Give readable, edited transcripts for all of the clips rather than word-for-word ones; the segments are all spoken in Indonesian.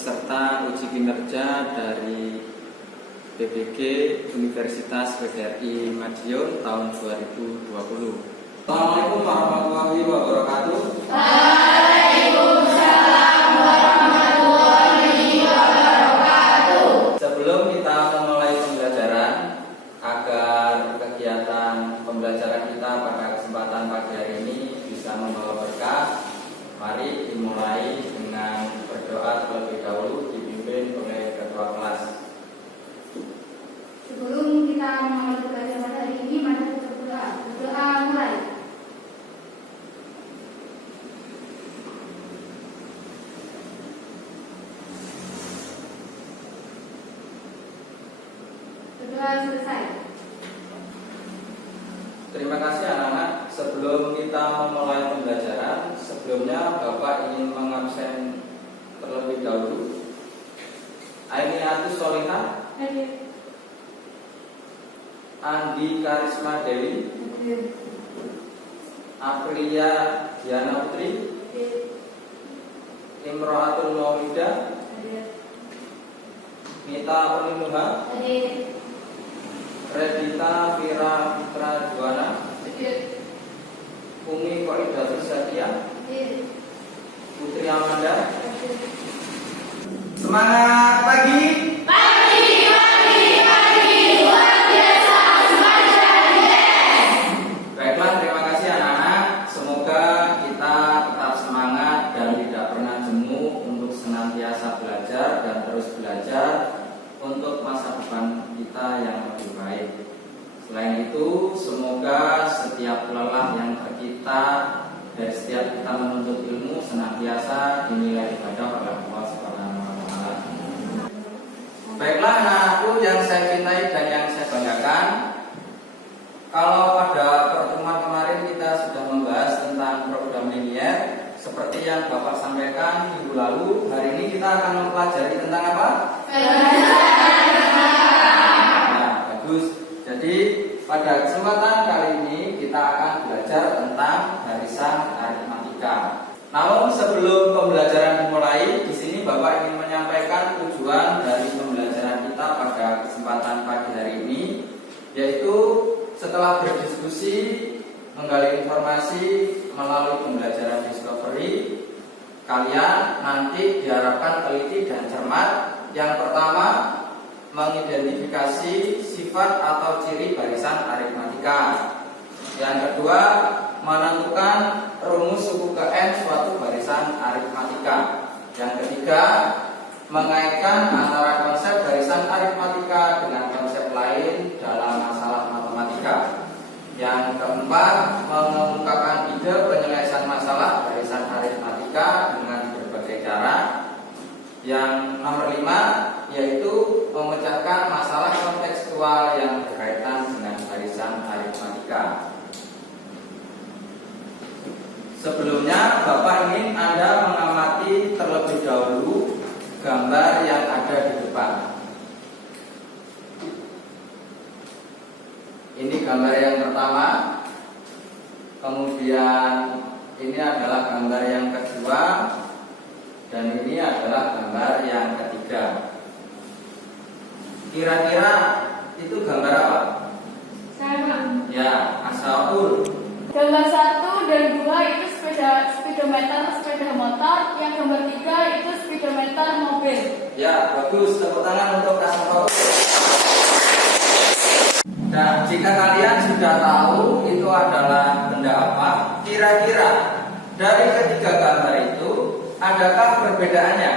peserta uji kinerja dari PBG Universitas PGRI Madiun tahun 2020. Assalamualaikum warahmatullahi wabarakatuh. Waalaikumsalam warahmatullahi wabarakatuh. Sebelum kita memulai pembelajaran, agar kegiatan pembelajaran kita pada kesempatan pagi hari ini bisa membawa berkah, mari dimulai dengan berdoa terlebih dahulu dipimpin oleh ketua kelas. Sebelum kita memulai pembelajaran hari ini, mari kita berdoa. Berdoa mulai. Berdoa selesai. Terima kasih anak-anak. Sebelum kita memulai pembelajaran, sebelumnya Bapak ingin mengabsen terlebih dahulu Ainiatus Solihah, Andi Karisma Dewi, Aprilia Diana Putri, Imro'atul Maulidah, Mita Uninuha, Redita Vira Fitra Juwana, Umi Koidatus Sadia, Putri Amanda. Semangat pagi. Pagi, luar biasa, semangat yes. Baiklah, terima kasih anak-anak. Semoga kita tetap semangat dan tidak pernah jemu untuk senantiasa belajar dan terus belajar untuk masa depan kita yang lebih baik. Selain itu, semoga setiap lelah yang tercipta dari setiap kita menuntut ilmu senantiasa dinilai ibadah oleh Allah Subhanahu wa Ta'ala. Baiklah anak-anakku yang saya cintai dan yang saya banggakan, kalau pada pertemuan kemarin kita sudah membahas tentang program linier, seperti yang Bapak sampaikan minggu lalu, hari ini kita akan mempelajari tentang apa? Nah, bagus. Jadi pada kesempatan kali ini kita akan belajar tentang barisan aritmatika. Namun sebelum pembelajaran dimulai, di sini Bapak ingin menyampaikan tujuan dari pembelajaran kita pada kesempatan pagi hari ini, yaitu setelah berdiskusi, menggali informasi melalui pembelajaran discovery, kalian nanti diharapkan teliti dan cermat. Yang pertama, mengidentifikasi sifat atau ciri barisan aritmatika. Yang kedua, menentukan rumus suku ke n suatu barisan aritmatika. Yang ketiga, mengaitkan antara konsep barisan aritmatika dengan konsep lain dalam masalah matematika. Yang keempat, mengungkapkan ide penyelesaian masalah barisan aritmatika dengan berbagai cara. Yang nomor 5, yaitu memecahkan masalah kontekstual yang berkaitan dengan barisan aritmatika. Sebelumnya, Bapak ingin Anda mengamati terlebih dahulu gambar yang ada di depan. Ini gambar yang pertama, kemudian ini adalah gambar yang kedua, dan ini adalah gambar yang ketiga. Kira-kira itu gambar apa? Sama. Ya, Asaul. Gambar 1 dan 2 itu speedometer sepeda motor, yang gambar 3 itu speedometer mobil. Ya, bagus. Tepuk tangan untuk Asaul. Nah, jika kalian sudah tahu itu adalah benda apa, kira-kira dari ketiga gambar itu adakah perbedaannya?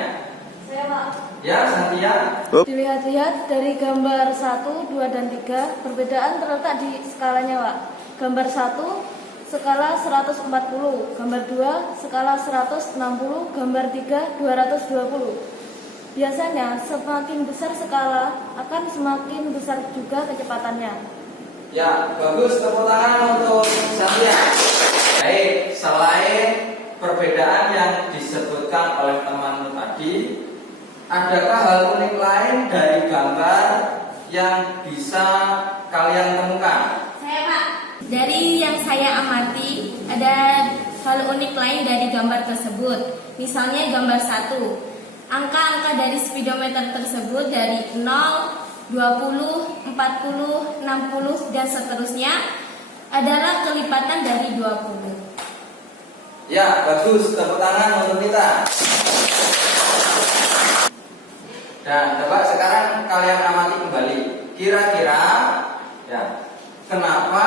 Saya Pak. Ya, Santia. Dilihat-lihat dari gambar 1, 2, dan 3, perbedaan terletak di skalanya Pak. Gambar 1 skala 140, gambar 2 skala 160, gambar 3 220. Biasanya semakin besar skala akan semakin besar juga kecepatannya. Ya, bagus. Tepuk tangan untuk Santia. Baik, selain perbedaan yang disebutkan oleh temanmu tadi, adakah hal unik lain dari gambar yang bisa kalian temukan? Saya Pak. Dari yang saya amati, ada hal unik lain dari gambar tersebut. Misalnya gambar 1, angka-angka dari speedometer tersebut dari 0, 20, 40, 60, dan seterusnya adalah kelipatan dari 20. Ya, bagus. Tepuk tangan untuk kita. Dan coba sekarang kalian amati kembali. Kira-kira ya, kenapa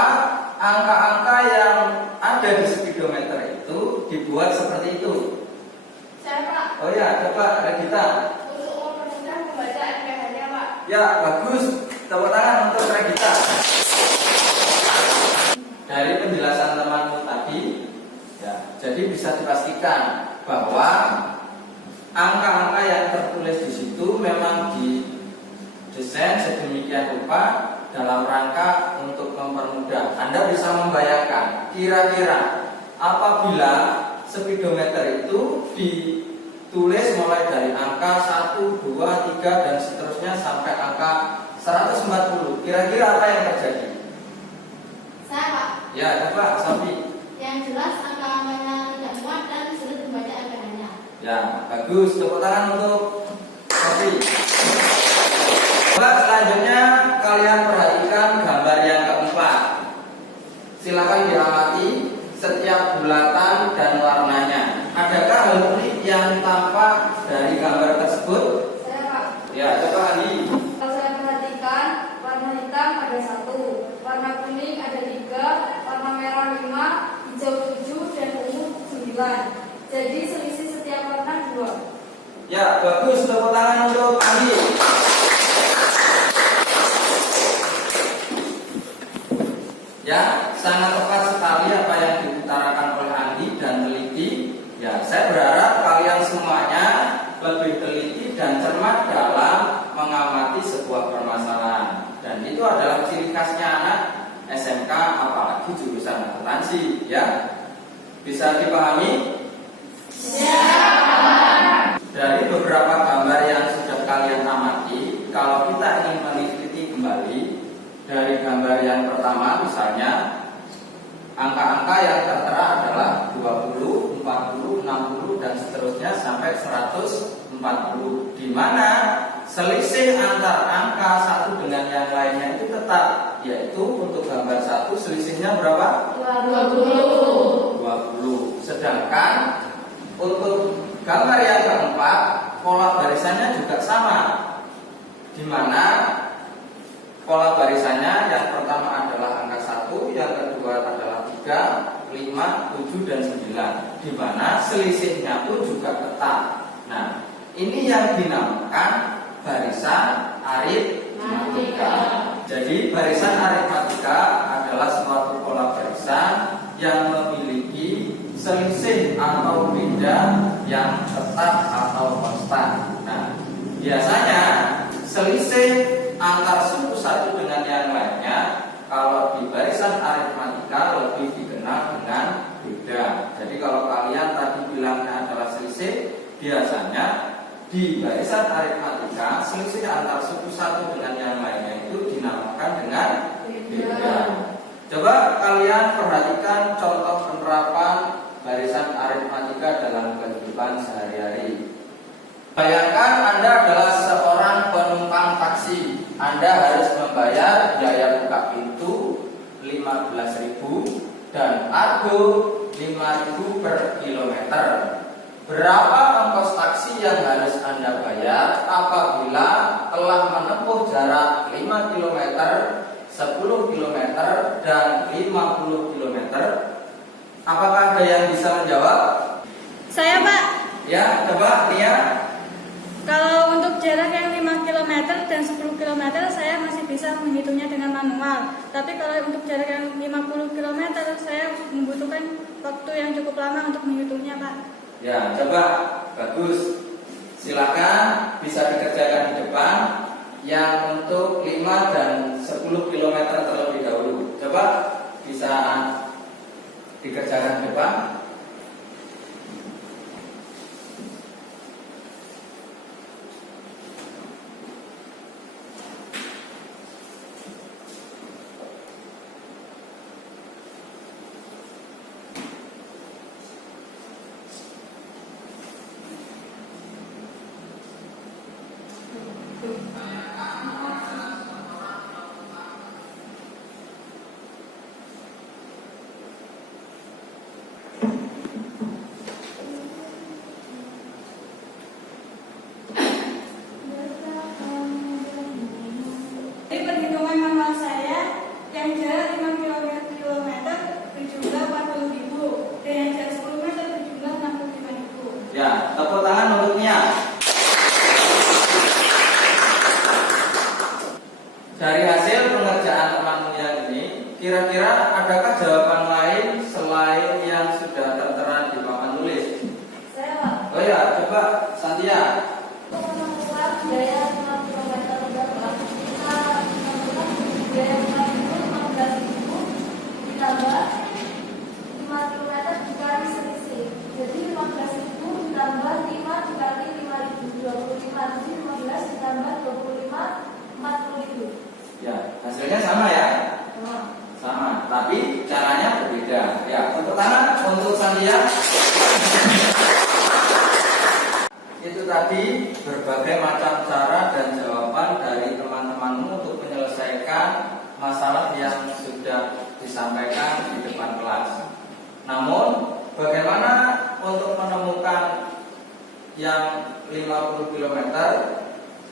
angka-angka yang ada di speedometer itu dibuat seperti itu? Saya Pak, Oh ya, coba Regita. untuk mempermudah membaca NPH-nya Pak. Ya, bagus. Tepuk tangan untuk Regita. Dari penjelasan temanmu tadi, ya, jadi bisa dipastikan bahwa angka-angka yang tertulis di situ memang didesain sedemikian rupa dalam rangka untuk mempermudah. Anda bisa membayangkan kira-kira apabila speedometer itu ditulis mulai dari angka 1, 2, 3 dan seterusnya sampai angka 140. Kira-kira apa yang terjadi? Saya Pak, Ya, coba Sofi. yang jelas angka-angkanya tidak muat dan sulit membaca NPH-nya. Ya, bagus. Tepuk tangan untuk Sofi. Coba selanjutnya kalian perhatikan gambar yang keempat. Silakan diamati setiap bulatan dan warnanya. Adakah hal unik yang tampak dari gambar tersebut? Saya Pak, Ya, coba Ali. kalau saya perhatikan, warna hitam ada 1, warna kuning ada 3, warna merah 5, hijau 7, dan ungu 9. Jadi selisih setiap warna 2. Ya, bagus. Tepuk tangan untuk Ali. Ya, sangat tepat sekali apa yang diutarakan oleh Andi dan teliti. Ya, saya berharap kalian semuanya lebih teliti dan cermat dalam mengamati sebuah permasalahan. Dan itu adalah ciri khasnya anak SMK, apalagi jurusan akuntansi. Ya, bisa dipahami? Dari beberapa gambar yang sudah kalian amati, kalau kita ingin meneliti kembali dari gambar yang pertama, misalnya angka-angka yang tertera adalah 20, 40, 60 dan seterusnya sampai 140, di mana selisih antar angka satu dengan yang lainnya itu tetap, yaitu untuk gambar 1 selisihnya berapa? 20. Sedangkan untuk gambar yang keempat, pola barisannya juga sama, di mana pola barisannya yang pertama adalah angka 1, yang kedua adalah 3, 5, 7, dan 9, di mana selisihnya pun juga tetap. Nah, ini yang dinamakan barisan aritmatika. Jadi barisan aritmatika adalah suatu pola barisan yang memiliki selisih atau beda yang tetap atau konstan. Nah, biasanya selisih antar suku satu dengan yang lainnya kalau di barisan aritmatika lebih dikenal dengan beda. Jadi kalau kalian tadi bilangnya adalah selisih, biasanya di barisan aritmatika selisih antar suku satu dengan yang lainnya itu dinamakan dengan beda. Coba kalian perhatikan contoh penerapan barisan aritmatika dalam kehidupan sehari-hari. Bayangkan Anda adalah seorang penumpang taksi. Anda harus membayar biaya buka pintu 15.000 dan argo 5.000 per kilometer. Berapa ongkos taksi yang harus Anda bayar apabila telah menempuh jarak 5 km, 10 km, dan 50 km? Apakah ada yang bisa menjawab? Saya Pak, Ya, coba Nia. kalau untuk jarak yang 5 km dan 10 km saya masih bisa menghitungnya dengan manual. Tapi kalau untuk jarak yang 50 km saya membutuhkan waktu yang cukup lama untuk menghitungnya Pak. Ya, coba. Bagus. Silakan bisa dikerjakan di depan. Yang untuk 5 dan 10 km terlebih dahulu. Coba bisa dikerjakan di depan. Dari hasil pengerjaan temanmu yang ini, kira-kira adakah jawaban lain selain yang sudah tertera di papan tulis? Saya Pak. Oh ya, coba Santia. Untuk menemukan biaya 5 km berapa? Kita menemukan biaya 15.000 ditambah 5 km dikali selisih. Jadi 15.000 ditambah 5 dikali 5.025. Jadi 15 ditambah 25 40.000. Ya, hasilnya sama ya? Sama, tapi caranya berbeda. Ya, tepuk tangan untuk Santia. Itu tadi berbagai macam cara dan jawaban dari teman-temanmu untuk menyelesaikan masalah yang sudah disampaikan di depan kelas. Namun, bagaimana untuk menemukan yang 50 km?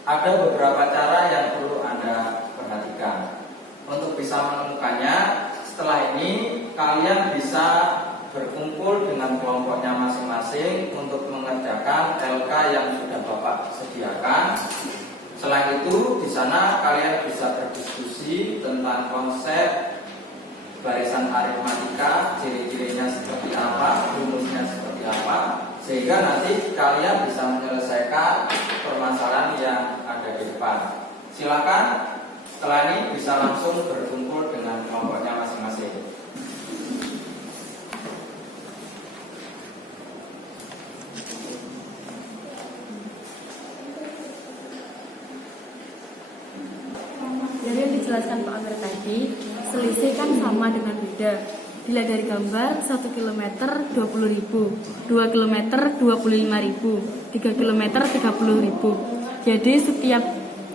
Ada beberapa cara yang perlu Anda perhatikan. Untuk bisa menemukannya, setelah ini kalian bisa berkumpul dengan kelompoknya masing-masing untuk mengerjakan LK yang sudah Bapak sediakan. Selain itu, di sana kalian bisa berdiskusi tentang konsep barisan aritmatika, ciri-cirinya seperti apa, rumusnya seperti apa, sehingga nanti kalian bisa menyelesaikan permasalahan yang ada di depan. Silakan setelah ini bisa langsung berkumpul dengan kelompoknya masing-masing. Dari yang dijelaskan Pak Amir tadi, selisih kan sama dengan beda. Dilihat dari gambar, 1 km 20.000, 2 km 25.000, 3 km 30.000. Jadi setiap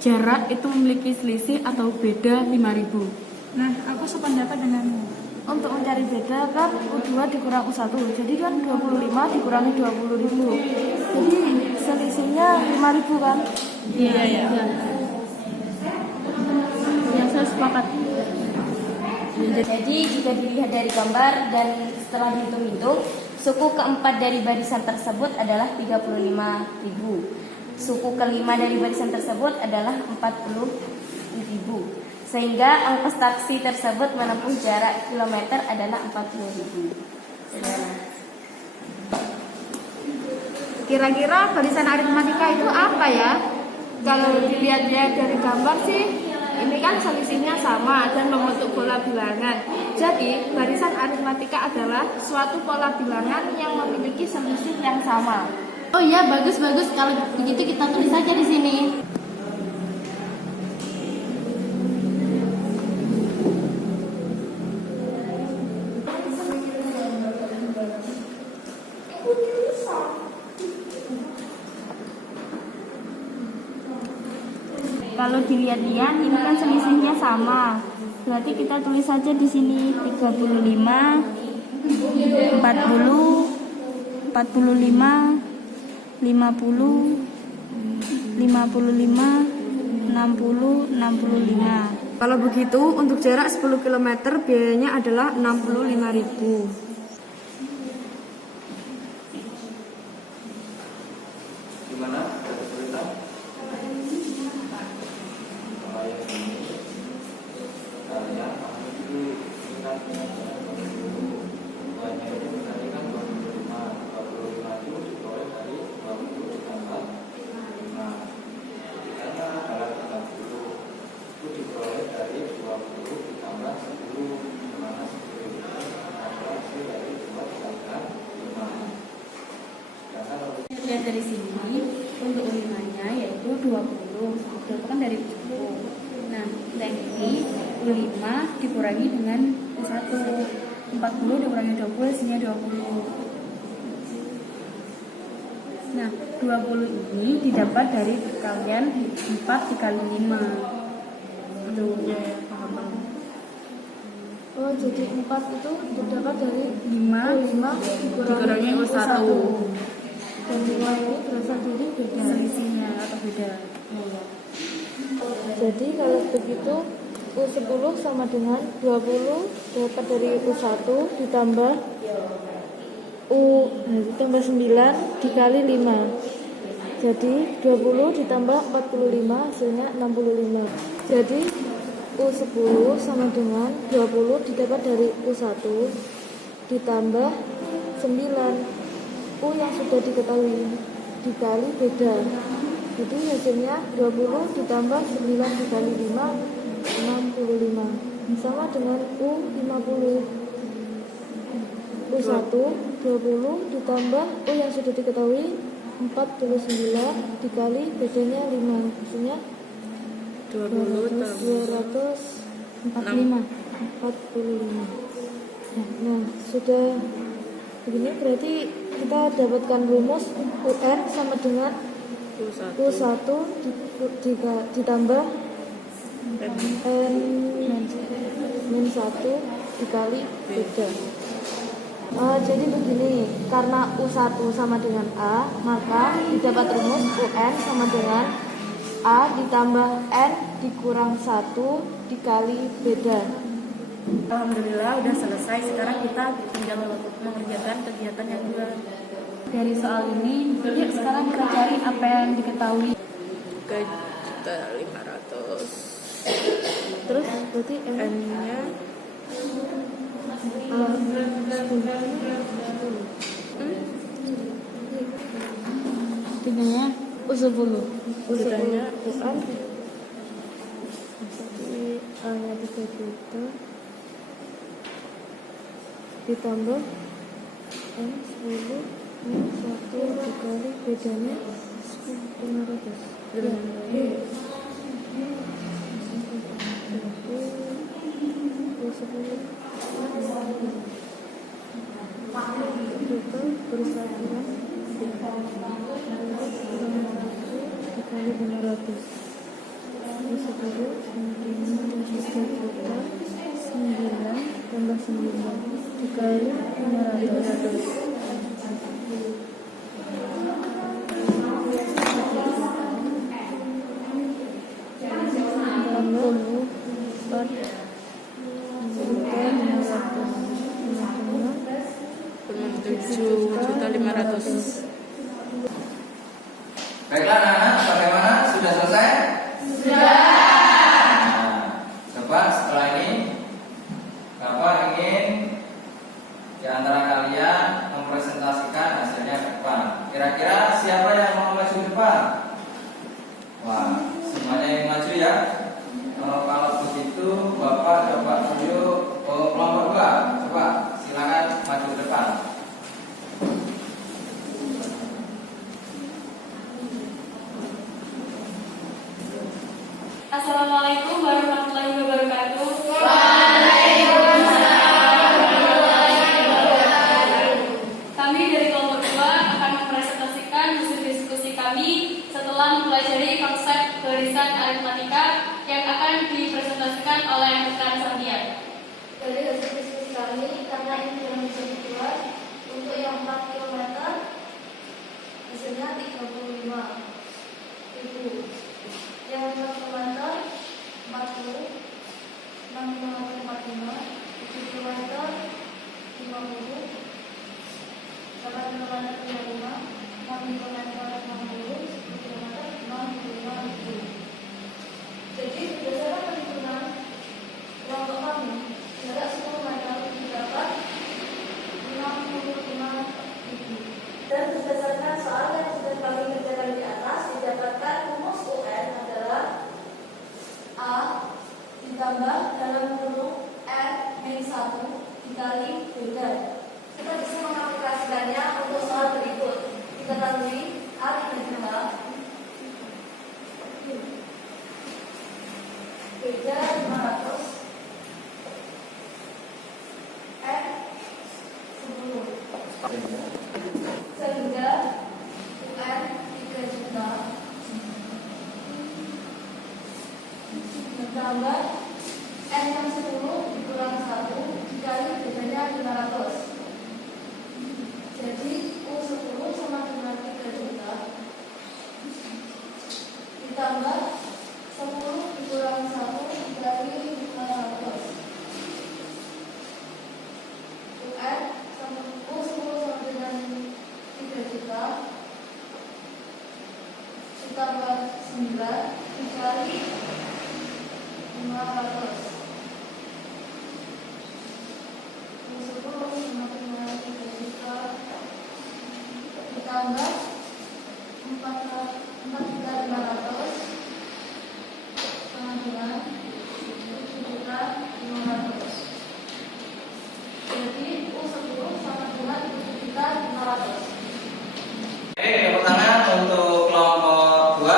jarak itu memiliki selisih atau beda 5.000. Nah, aku sependapat denganmu. Untuk mencari beda kan U2 dikurang U1. Jadi kan 25 dikurangi 20.000. Jadi selisihnya 5.000 kan? Iya. Ya, saya sepakat. Jadi jika dilihat dari gambar dan setelah dihitung-hitung, suku keempat dari barisan tersebut adalah 35.000. Suku kelima dari barisan tersebut adalah 40.000. Sehingga ongkos taksi tersebut menempuh jarak kilometer adalah 40.000. Kira-kira barisan aritmatika itu apa ya? Kalau dilihat-lihat dari gambar sih, ini kan selisihnya sama dan membentuk pola bilangan. Jadi, barisan aritmatika adalah suatu pola bilangan yang memiliki selisih yang sama. Oh iya, bagus. Kalau begitu kita tulis saja di sini. Kalau dilihat-lihat ini kan selisihnya sama. Berarti kita tulis saja di sini 35, 40, 45, 50, 55, 60, 65. Kalau begitu, untuk jarak 10 km biayanya adalah 65.000. Gimana? Ada kesulitan? Kalau yang ini, kalian ini kan banyak ini tadi kan 25 itu diperoleh dari 20 ditambah 5. Karena adalah 30 itu diperoleh dari 20 ditambah 10, dimana 10 itu adalah hasil dari 2 ditambah 5. Lihat dari sini, untuk U5-nya yaitu 20. Itu kan dari U1. Nah, yang ini U5 dikurangi dengan U1. 40 dikurangi 20, hasilnya 20. Nah, 20 ini didapat dari perkalian 4 dikali 5. Aduh, ya, paham. Oh, jadi 4 itu didapat dari 5 dikurangi U1. Dan 5 ini berasal dari beda. Selisihnya atau beda. Jadi kalau begitu U10 sama dengan 20 dapat dari U1 ditambah ditambah 9 dikali 5. Jadi 20 ditambah 45 hasilnya 65. Jadi U10 sama dengan 20 didapat dari U1 ditambah 9 U yang sudah diketahui dikali beda. Jadi hasilnya 20 ditambah 9 dikali 5 65 sama dengan U50. U1 20 ditambah U yang sudah diketahui 49 dikali bedanya 5 maksudnya 245. Nah, sudah begini berarti kita dapatkan rumus UN sama dengan U1 ditambah N-1 dikali beda. Jadi begini, karena U1 sama dengan A, maka didapat rumus UN sama dengan A ditambah N dikurang 1 dikali beda. Alhamdulillah udah selesai. Sekarang kita tinggal mengerjakan kegiatan yang kedua. Dari soal ini, yuk sekarang kita cari apa yang diketahui. 3.500.000. Terus berarti N-nya Tiganya U10. U10 UN A-nya 3 juta ditambah N10 N1 dikali bedanya 500. Total persatuan dikali 500 10 9 tambah 9 dikali 500. Baiklah anak-anak, bagaimana? Sudah selesai? Sudah. Nah, coba setelah ini Bapak ingin di antara kalian mempresentasikan hasilnya ke depan. Kira-kira siapa yang mau maju ke depan? Wah, semuanya yang maju ya. Kalau begitu Bapak coba tunjuk kelompok 2. Coba silakan maju ke depan. Assalamualaikum warahmatullahi wabarakatuh. Kami dari kelompok 2 akan mempresentasikan hasil diskusi kami setelah mempelajari konsep barisan aritmatika yang akan dipresentasikan oleh rekan Sandian. Dari hasil diskusi kami, karena ini yang bisa dibuat untuk yang 4 km hasilnya 35 ribu, yang 5 km 40, 6 km 45, 7 km 50, 8 km 35, 6 km 60, 10 km 65 ribu. Jadi berdasarkan perhitungan kelompok kami, jarak 10 meter didapat 65 ribu. Dan berdasarkan soal yang sudah kami kerjakan di atas, didapatkan rumus UN adalah A ditambah dalam kurung N-1 dikali beda. Kita bisa mengaplikasikannya untuk soal berikut. Diketahui A 3 juta beda 500 N 10 sehingga UN 3 juta ditambah N yang 10 dikurang 1 dikali bedanya 500. Jadi U10 sama dengan 3 juta ditambah 10 dikurang 1 dikali 500. UN sama U10 sama dengan 3 juta ditambah 9 dikali 500. dengan 7.500.000. Jadi U10 sama dengan 7.500.000. Oke, tepuk tangan untuk kelompok 2.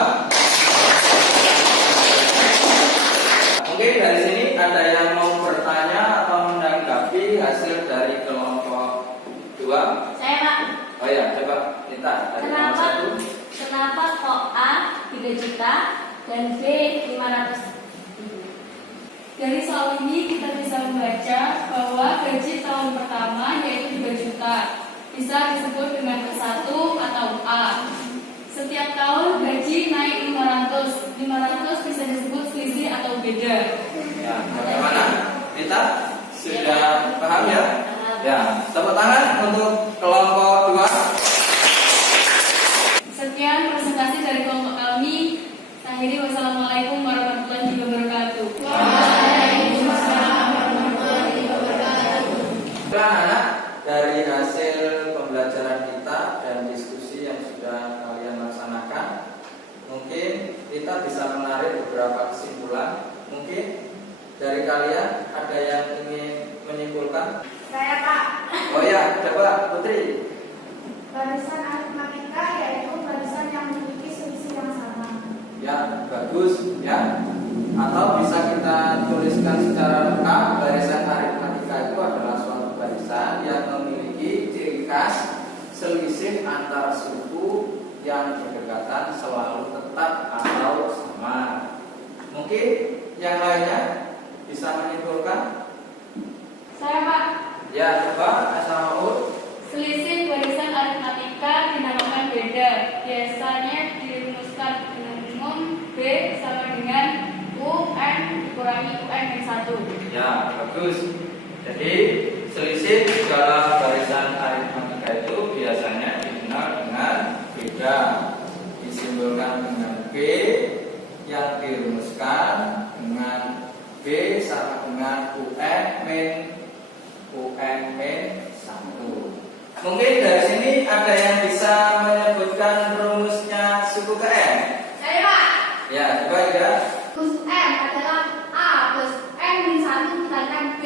Mungkin dari sini ada yang mau bertanya atau menanggapi hasil dari kelompok 2. Saya Pak, Oh ya, coba kita dari kelompok 1. kenapa kok A 3 juta dan B 500? Dari soal ini kita bisa membaca bahwa gaji tahun pertama yaitu 2 juta bisa disebut dengan ke-1 atau A. Setiap tahun gaji naik 500. 500 bisa disebut selisih atau beda. Ya, bagaimana? Kita sudah paham ya? Ya, tepuk tangan untuk kelompok 2. Sekian presentasi dari kelompok kami. Akhiri, wassalamualaikum warahmatullahi wabarakatuh. Anak-anak, dari hasil pembelajaran kita dan diskusi yang sudah kalian laksanakan, mungkin kita bisa menarik beberapa kesimpulan. Mungkin dari kalian ada yang ingin menyimpulkan? Saya Pak, Oh ya, coba Putri. barisan aritmatika yaitu barisan yang memiliki selisih yang sama. Ya, bagus ya. Atau bisa kita tuliskan secara lengkap, barisan aritmatika itu adalah suatu barisan yang memiliki ciri khas selisih antar suku yang berdekatan selalu tetap atau sama. Mungkin yang lainnya bisa menyimpulkan? Saya Pak, Ya, coba Asmaul. selisih barisan aritmatika dinamakan beda. Biasanya dirumuskan dengan umum B sama dengan UN dikurangi UN yang 1. Ya, bagus. Jadi selisih segala barisan aritmatika itu biasanya dikenal dengan beda, disimbolkan dengan B yang dirumuskan dengan B sama dengan UN min 1. Mungkin dari sini ada yang bisa menyebutkan rumusnya suku KN? Saya Pak, Ya, coba ya. rumus M adalah A plus N min 1 dikalikan B.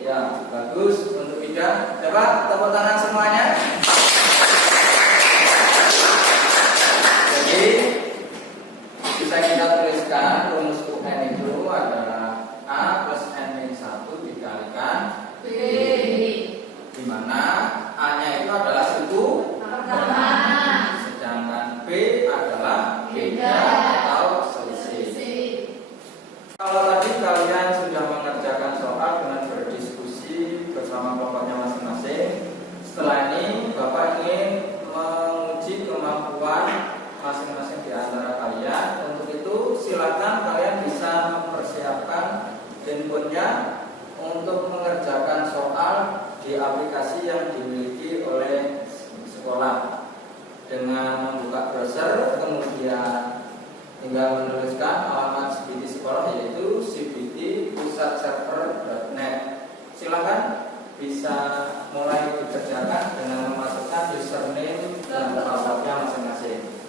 Ya, bagus untuk Ida. Coba tepuk tangan semuanya. Jadi bisa kita tuliskan rumus UN itu adalah A plus N min 1 dikalikan B. di mana A-nya itu adalah suku Pertama. sedangkan B adalah beda atau selisih. Kalau tadi kalian sudah mengerjakan soal dengan berdiskusi bersama kelompoknya masing-masing, setelah ini Bapak ingin menguji kemampuan masing-masing di antara kalian. Untuk itu silakan kalian bisa mempersiapkan handphonenya untuk mengerjakan soal di aplikasi yang dimiliki oleh sekolah dengan membuka browser, kemudian tinggal menuliskan alamat CBT sekolah yaitu cbtpusatserver.net. Silakan bisa mulai dikerjakan dengan memasukkan username dan passwordnya masing-masing.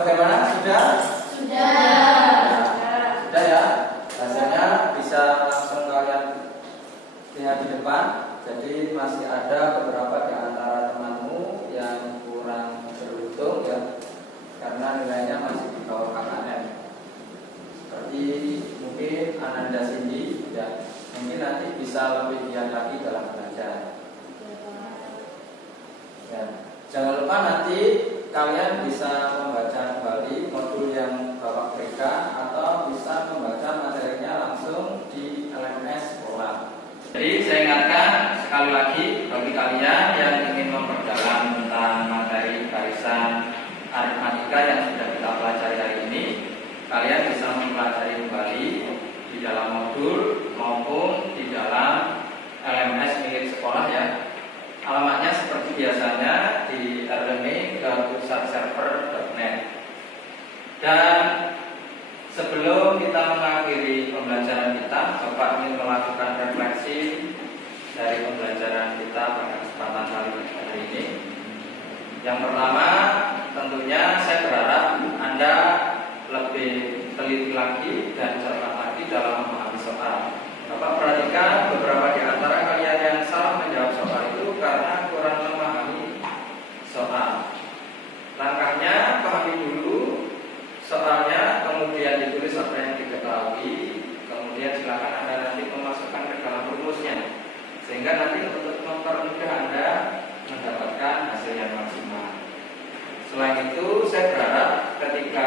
bagaimana? Sudah? Sudah ya. Hasilnya bisa langsung kalian lihat di depan. Jadi masih ada beberapa di antara temanmu yang kurang beruntung ya, karena nilainya masih di bawah KKM. Seperti mungkin Ananda Cindy ya, mungkin nanti bisa lebih giat lagi dalam belajar. Ya, jangan lupa nanti kalian bisa membaca kembali modul yang Bapak berikan atau bisa membaca materinya langsung di LMS sekolah. Jadi saya ingatkan sekali lagi bagi kalian yang ingin memperdalam tentang materi barisan aritmatika yang sudah kita pelajari hari ini, kalian bisa mempelajari kembali di dalam modul maupun di dalam LMS milik sekolah ya. Alamatnya seperti biasanya di learning.pusatserver.net. Dan sebelum kita mengakhiri pembelajaran kita, Bapak ingin melakukan refleksi dari pembelajaran kita pada kesempatan kali ini. Yang pertama, tentunya saya berharap Anda lebih teliti lagi dan cermat lagi dalam memahami soal. Bapak perhatikan beberapa di antara kalian yang salah menjawab soal itu karena kurang memahami soal. Langkahnya, pahami dulu soalnya, kemudian ditulis apa yang diketahui, kemudian silakan Anda nanti memasukkan ke dalam rumusnya, sehingga nanti untuk mempermudah Anda mendapatkan hasil yang maksimal. Selain itu, saya berharap ketika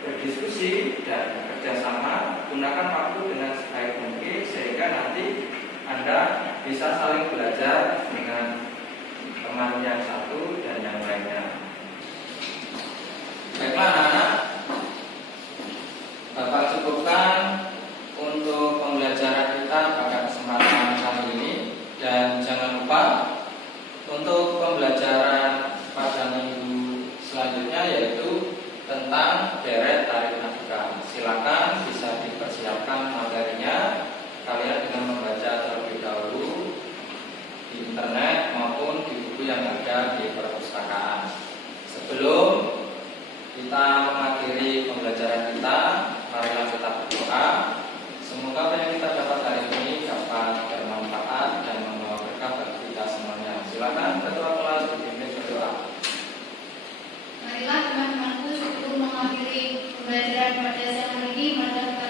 berdiskusi dan bekerjasama, gunakan waktu dengan sebaik mungkin sehingga nanti Anda bisa saling belajar dengan teman yang satu dan yang lainnya. Baiklah anak-anak, Bapak cukupkan untuk pembelajaran kita pada kesempatan kali ini, dan jangan lupa untuk pembelajaran pada minggu selanjutnya yaitu tentang deret aritmatika. Silakan bisa dipersiapkan materinya kalian dengan membaca terlebih dahulu di internet maupun di buku yang ada di perpustakaan. Sebelum kita mengakhiri pembelajaran kita, marilah kita berdoa. Semoga apa yang kita dapat hari ini dapat bermanfaat dan membawa berkah bagi kita semuanya. Silakan ketua kelas dipimpin berdoa. Marilah teman-temanku sebelum mengakhiri pembelajaran pada siang hari ini, marilah kita